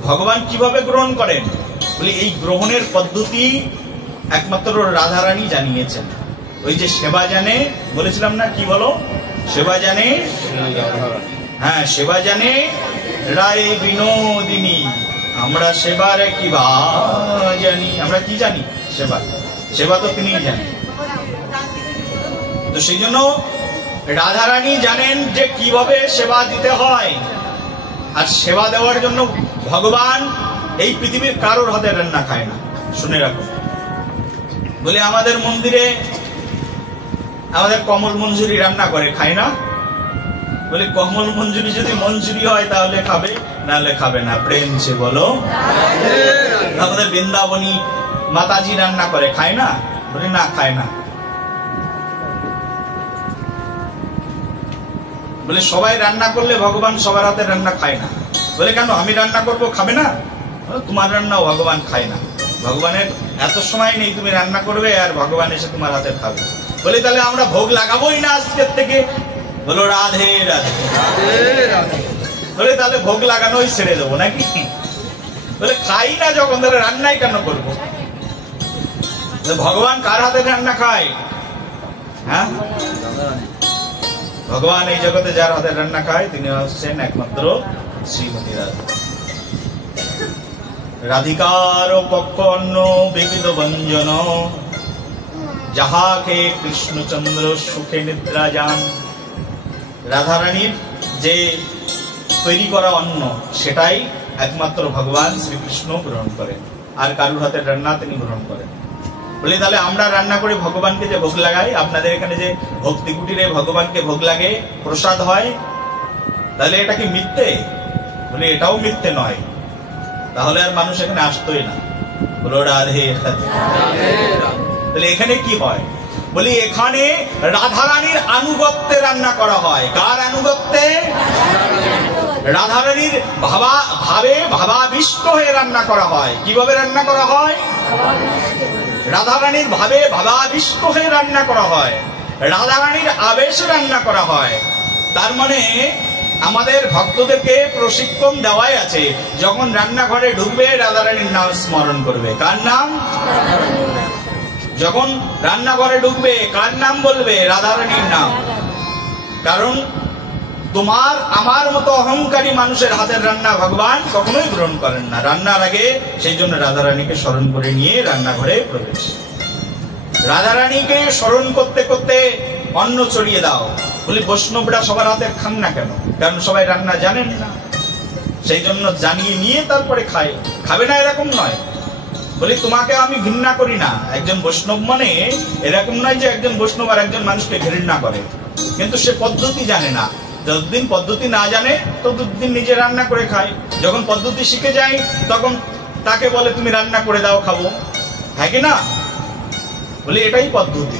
ভগবান কিভাবে গ্রহণ করেন বলি, এই গ্রহণের পদ্ধতি একমাত্র রাধারানী জানিয়েছেন। ওই যে সেবা জানে বলেছিলাম না, কি বলো? সেবা জানে, হ্যাঁ সেবা জানে রায় বিনোদিনী। আমরা সেবার কি বা জানি? আমরা কি জানি? সেবা, সেবা তো তিনি জানেন। তো সেই জন্য রাধারানী জানেন যে কিভাবে সেবা দিতে হয়। আর সেবা দেওয়ার জন্য ভগবান এই পৃথিবীর কারোর হাতে রান্না খায় না। শুনে রাখো, বলে আমাদের মন্দিরে আমাদের কমল মঞ্জুরি রান্না করে, খায় না? বলে কমল মঞ্জুরি যদি মঞ্জুরি হয় তাহলে খাবে, নাহলে খাবে না। প্রেম সে বলো। আমাদের বৃন্দাবনী মাতাজি রান্না করে, খায় না? বলে না, খায় না। বলে সবাই রান্না করলে ভগবান সবার হাতে রান্না খায় না। বলে কেন? আমি রান্না করব, খাবে না? তোমার রান্নাও ভগবান খায় না। ভগবানের এত সময় নেই তুমি রান্না করবে আর ভগবান এসে তোমার হাতে খাবে। বলে তাহলে আমরা ভোগ লাগাবোই না আজকের থেকে। বলো রাধে রাধে। বলে তাহলে ভোগ লাগানোই ছেড়ে দেবো নাকি? বলে খাই না যখন, তাহলে রান্নাই কেন করবো? ভগবান কার হাতে রান্না খায়? হ্যাঁ, ভগবান এই জগতে যার হাতে রান্না খায় তিনি হচ্ছেন একমাত্র শ্রীমতী রাধা। রাধিকার পক্ষ অন্ন বিবিধ ব্যঞ্জন, যাহাকে কৃষ্ণচন্দ্র সুখে নিদ্রা যান। রাধারানীর যে তৈরি করা অন্ন সেটাই একমাত্র ভগবান শ্রীকৃষ্ণ গ্রহণ করেন, আর কারুর হাতের রান্না তিনি গ্রহণ করেন। বলি তাহলে আমরা রান্না করে ভগবানকে যে ভোগ লাগাই, আপনাদের এখানে যে ভক্তি কুটিরে ভগবানকে ভোগ লাগে, প্রসাদ হয়, তাহলে এটা কি মিথ্যে? বলি এটাও মিথ্যে নয়, তাহলে আর মানুষ এখানে আসতোই না। বলো রাধে রাধে। তাহলে এখানে কি হয়? বলি এখানে রাধারানীর আনুগত্যে রান্না করা হয়। কার আনুগত্যে? রাধারানীর ভাবে ভাবাবিষ্ট হয়ে রান্না করা হয়। কিভাবে রান্না করা হয়? রাধারানীর ভাবে ভাবাবিষ্ট হয়ে রান্না করা হয়, রাধারানীর আবেশে রান্না করা হয়। তার মানে আমাদের ভক্তদেরকে প্রশিক্ষণ দেওয়াই আছে, যখন রান্নাঘরে ঢুকবে রাধারানীর নাম স্মরণ করবে। কার নাম? যখন রান্নাঘরে ঢুকবে কার নাম বলবে? রাধারানীর নাম। কারণ তোমার আমার মতো অহংকারী মানুষের হাতের রান্না ভগবান কখনোই গ্রহণ করেন না। রান্নার আগে সেই জন্য রাধারানীকে স্মরণ করে নিয়ে রান্নাঘরে প্রবেশ। রাধারানীকে স্মরণ করতে করতে অন্ন ছড়িয়ে দাও। বলি বৈষ্ণবরা সবার হাতে খান না কেন? কারণ সবাই রান্না জানেন না, সেই জন্য জানিয়ে নিয়ে তারপরে খায়। খাবে না এরকম নয়। বলি তোমাকে আমি ঘৃণা করি না। একজন বৈষ্ণব মানে এরকম নয় যে একজন বৈষ্ণব আর একজন মানুষকে ঘৃণা করে, কিন্তু সে পদ্ধতি জানে না। যতদিন পদ্ধতি না জানে ততদিন নিজে রান্না করে খায়। যখন পদ্ধতি শিখে যায় তখন তাকে বলে তুমি রান্না করে দাও, খাবো। হ্যাঁ কি না? বলি এটাই পদ্ধতি।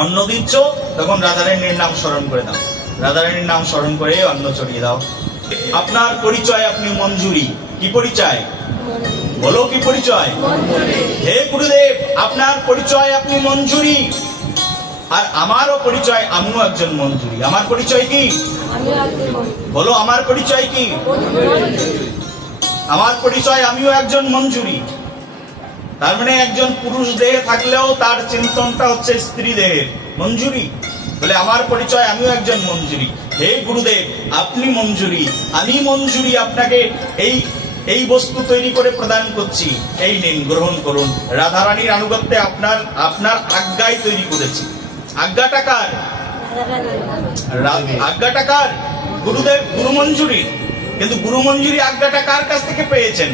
অন্ন দিচ্ছ তখন রাধারানীর নাম স্মরণ করে দাও, রাধারানীর নাম স্মরণ করে অন্ন চড়িয়ে দাও। আপনার পরিচয় আপনি মঞ্জুরি। কি পরিচয়? বলো কি পরিচয়? হে গুরুদেব, আপনার পরিচয় আপনি মঞ্জুরি, আর আমারও পরিচয় আমিও একজন মঞ্জুরি। আমার পরিচয় কি? বলো আমার পরিচয় কি? আমার পরিচয় আমিও একজন মঞ্জুরি। তার মানে একজন পুরুষ দেহে থাকলেও তার চিন্তনটা হচ্ছে স্ত্রী দেহে মঞ্জুরি। বলে আমার পরিচয় আমিও একজন মঞ্জুরি। হে গুরুদেব, আপনি মঞ্জুরি, আমি মঞ্জুরি। আপনাকে এই বস্তু তৈরি করে প্রদান করছি, এই নিন গ্রহণ করুন। রাধারানীর আনুগত্যে আপনার আজ্ঞায় তৈরি করেছি। আজ্ঞাটা কার? আজ্ঞাটা কার? গুরুদেব, গুরুমঞ্জুরি। কিন্তু গুরুমঞ্জুরি আজ্ঞাটা কার কাছ থেকে পেয়েছেন?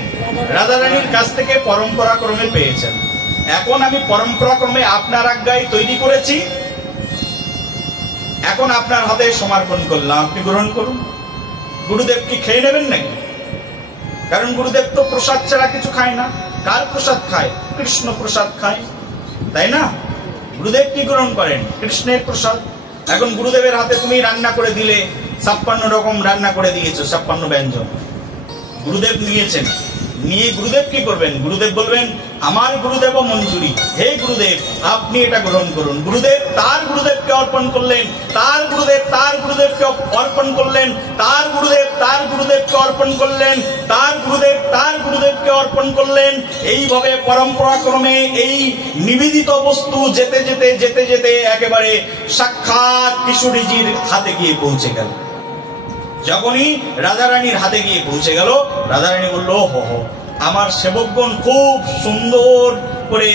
রাধারানীর কাছ থেকে পরম্পরা ক্রমে পেয়েছেন। এখন আমি পরম্পরা ক্রমে আপনার আজ্ঞায় তৈরি করেছি, এখন আপনার হাতে সমর্পণ করলাম, আপনি গ্রহণ করুন। গুরুদেব কি খেয়ে নেবেন নাকি? কারণ গুরুদেব তো প্রসাদ ছাড়া কিছু খায় না। কার প্রসাদ খায়? কৃষ্ণ প্রসাদ খায়, তাই না? গুরুদেব কি গ্রহণ করেন? কৃষ্ণের প্রসাদ। এখন গুরুদেবের হাতে তুমি রান্না করে দিলে, 56 রকম রান্না করে দিয়েছো, 56 ব্যঞ্জন গুরুদেব নিয়েছেন। নিয়ে গুরুদেব কি করবেন? গুরুদেব বলবেন আমার গুরুদেব মঞ্জুরি, হে গুরুদেব আপনি এটা গ্রহণ করুন। গুরুদেব তার গুরুদেবকে অর্পণ করলেন, তার গুরুদেব তার গুরুদেবকে অর্পণ করলেন, তার গুরুদেব তার গুরুদেবকে অর্পণ করলেন, তার গুরুদেব তার গুরুদেবকে অর্পণ করলেন। এইভাবে পরম্পরা ক্রমে এই নিবেদিত বস্তু যেতে যেতে যেতে যেতে একেবারে সাক্ষাৎ কিশোরীজির হাতে গিয়ে পৌঁছে গেল। যখনই রাধারানীর হাতে গিয়ে পৌঁছে গেল, রাধারানী বলল, হো হো, আমার সেবকগণ খুব সুন্দর করে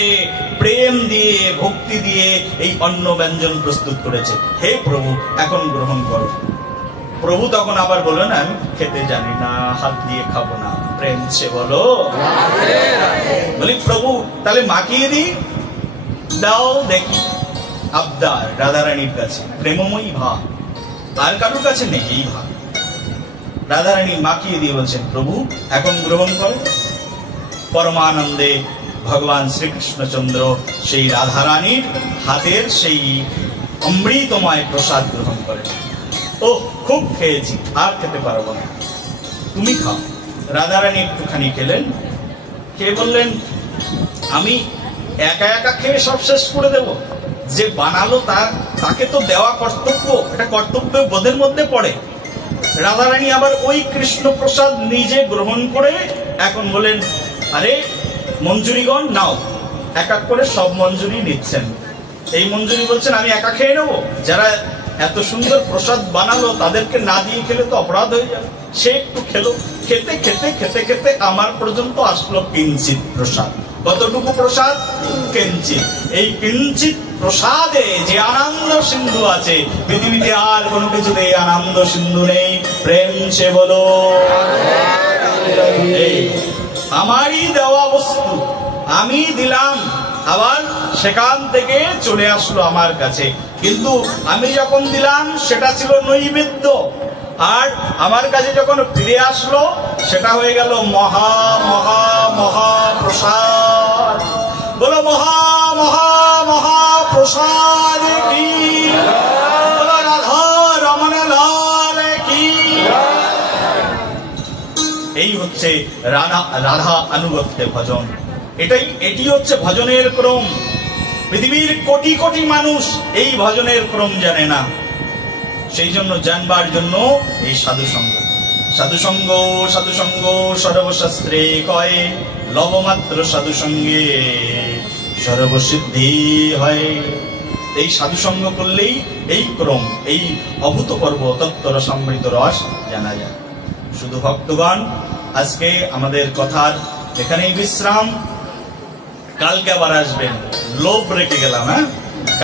প্রেম দিয়ে ভক্তি দিয়ে এই অন্ন ব্যঞ্জন প্রস্তুত করেছে, হে প্রভু এখন গ্রহণ করো। প্রভু তখন আবার বললেন, আমি খেতে জানি না, হাত দিয়ে খাবো না। প্রেম সে বলো, বলি প্রভু তাহলে মাখিয়ে দি, দাও দেখি। আবদার রাধারানীর কাছে, প্রেমময়ী ভাব, আর কারোর কাছে নেই এই ভাব। রাধারানী মাখিয়ে দিয়ে বলছেন, প্রভু এখন গ্রহণ করো। পরমানন্দে ভগবান শ্রীকৃষ্ণচন্দ্র সেই রাধারানীর হাতের সেই অমৃতময় প্রসাদ গ্রহণ করেন। ও খুব খেয়েছি, আর খেতে পারবো না, তুমি খাও। রাধারানী একটুখানি খেলেন, খেয়ে বললেন, আমি একা একা খেয়ে সব শেষ করে দেব? যে বানালো তাকে তো দেওয়া কর্তব্য, এটা কর্তব্য বোধের মধ্যে পড়ে। রাধারানী আবার ওই কৃষ্ণ প্রসাদ নিজে গ্রহণ করে এখন বলেন, আরে মঞ্জুরিগণ নাও। এক এক করে সব মঞ্জুরি নিচ্ছেন। এই মঞ্জুরি বলছেন আমি একা খেয়ে নেবো, যারা এত সুন্দর প্রসাদ বানালো তাদেরকে না দিয়ে খেলে তো অপরাধ হয়ে যাবে। সে একটু খেলো, খেতে খেতে খেতে খেতে আমার পর্যন্ত আসলো কিঞ্চিত প্রসাদ। কতটুকু প্রসাদ? কিঞ্চিত। এই কিঞ্চিত প্রসাদে যে আনন্দ সিন্ধু আছে, পৃথিবীতে আর কোনো কিছুতে আনন্দ সিন্ধু নেই। প্রেম সে বলো, আমারই দেওয়া বস্তু আমি দিলাম, আবার সেখান থেকে চলে আসলো আমার কাছে। কিন্তু আমি যখন দিলাম সেটা ছিল নৈবেদ্য, আর আমার কাছে যখন ফিরে আসলো সেটা হয়ে গেল মহা মহা মহা প্রসাদ। বলো মহা মহা মহা প্রসাদ কি, বলো রাধা রমণ লাল কি। এই হচ্ছে রাধা আনুগত্যে ভজন। এটি হচ্ছে ভজনের ক্রম। পৃথিবীর কোটি কোটি মানুষ এই ভজনের ক্রম জানে না। সেই জন্য জানবার জন্য এই সাধুসঙ্গ। সাধুসঙ্গ সাধুসঙ্গ সর্বশাস্ত্রে কয়, লবমাত্র সাধুসঙ্গে সর্বসিদ্ধি হয়। এই সাধুসঙ্গ করলেই এই ক্রম, এই অভূতপূর্ব তত্ত্ব সমৃদ্ধ রস জানা যায়। শুধু ভক্তগণ, আজকে আমাদের কথার এখানেই বিশ্রাম। কালকে আবার আসবেন। লোভ রেখে গেলাম, হ্যাঁ।